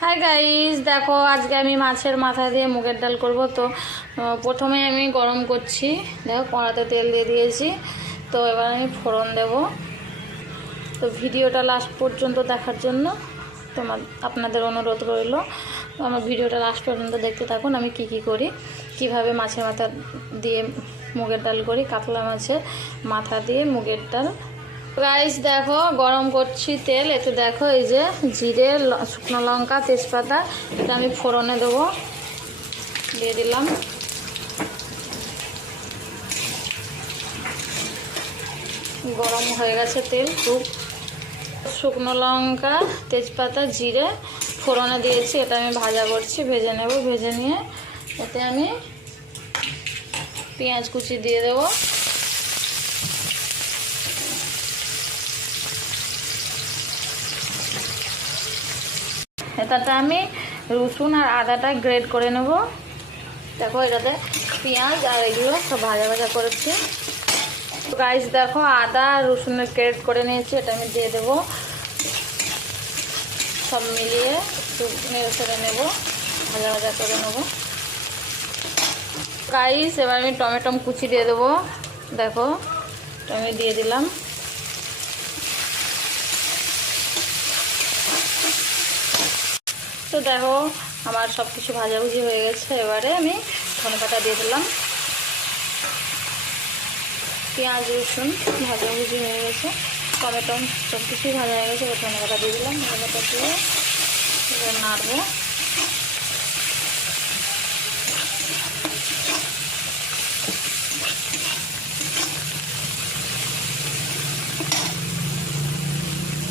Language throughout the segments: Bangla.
হাই গাইস, দেখো আজকে আমি মাছের মাথা দিয়ে মুগের ডাল করব। তো প্রথমে আমি গরম করছি, দেখো কড়াতে তেল দিয়ে দিয়েছি। তো এবার আমি ফোড়ন দেব। তো ভিডিওটা লাস্ট পর্যন্ত দেখার জন্য আপনাদের অনুরোধ রইল। আমার ভিডিওটা লাস্ট পর্যন্ত দেখতে থাকুন, আমি কি করি, কিভাবে মাছের মাথা দিয়ে মুগের ডাল করি, কাতলা মাছের মাথা দিয়ে মুগের ডাল। রাইস দেখো গরম করছি তেল, একটু দেখো এই যে জিরে, শুকনো লঙ্কা, তেজপাতা, এটা আমি ফোড়নে দেবো, দিয়ে দিলাম। গরম হয়ে গেছে তেল খুব। শুকনো লঙ্কা, তেজপাতা, জিরে ফোড়নে দিয়েছি, এটা আমি ভাজা করছি, ভেজে নেব। ভেজে নিয়ে এতে আমি পেঁয়াজ কুচি দিয়ে দেবো। এটাতে আমি রসুন আর আদাটা গ্রেড করে নেব। দেখো এটাতে পেঁয়াজ আর এগুলো সব ভাজা ভাজা করেছি। গাইস দেখো আদা আর রসুনের গ্রেড করে নিয়েছি, এটা আমি দিয়ে দেবো। সব মিলিয়ে একটু নেড়ে ছেড়ে নেবো, ভাজা ভাজা করে নেবো। গাইস এবার আমি টমেটো কুচি দিয়ে দেবো। দেখো টমেটো দিয়ে দিলাম। তো দেখো আমার সব কিছু ভাজাভুজি হয়ে গেছে। এবারে আমি ধনেপাতা দিয়ে দিলাম। পেঁয়াজ রসুন ভাজাভুজি হয়ে গেছে, টমেটো সব কিছুই ভাজা হয়ে গেছে। এবার ধনেপাতা দিয়ে দিলাম। ধনেপাতা দিয়ে এবার নাড়বো।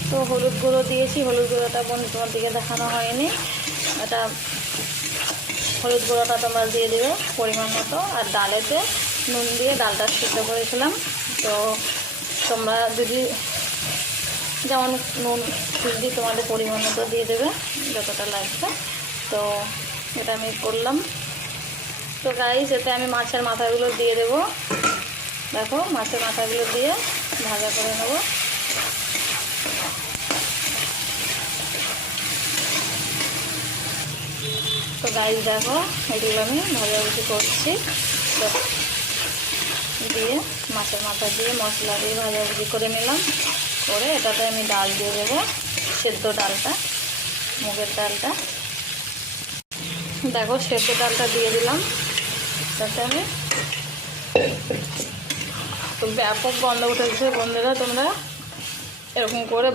তো হলুদ গুঁড়ো দিয়েছি, হলুদ গুঁড়োটা তোমার দিকে দেখানো হয়নি। এটা হলুদ গুঁড়োটা তোমরা দিয়ে দেবে পরিমাণ মতো। আর ডালেতে নুন দিয়ে ডালটা সিদ্ধ করেছিলাম। তো তোমরা যদি যেমন নুন যদি তোমাদের পরিমাণ মতো দিয়ে দেবে যতটা লাগবে। তো এটা আমি করলাম। তো গাইস এতে আমি মাছের মাথাগুলো দিয়ে দেব। দেখো মাছের মাথাগুলো দিয়ে ভাজা করে নেব। তো গাইস দেখো এগুলো আমি ভাজাভুজি করছি। তো দিয়ে মাছের মাথা দিয়ে মশলা দিয়ে ভাজাভুজি করে নিলাম। করে এটাতে আমি ডাল দিয়ে দেবো, সেদ্ধ ডালটা, মুগের ডালটা। দেখো সেদ্ধ ডালটা দিয়ে দিলাম। তাতে আমি তো ব্যাপক গন্ধ উঠেছে। বন্ধুরা তোমরা এরকম করে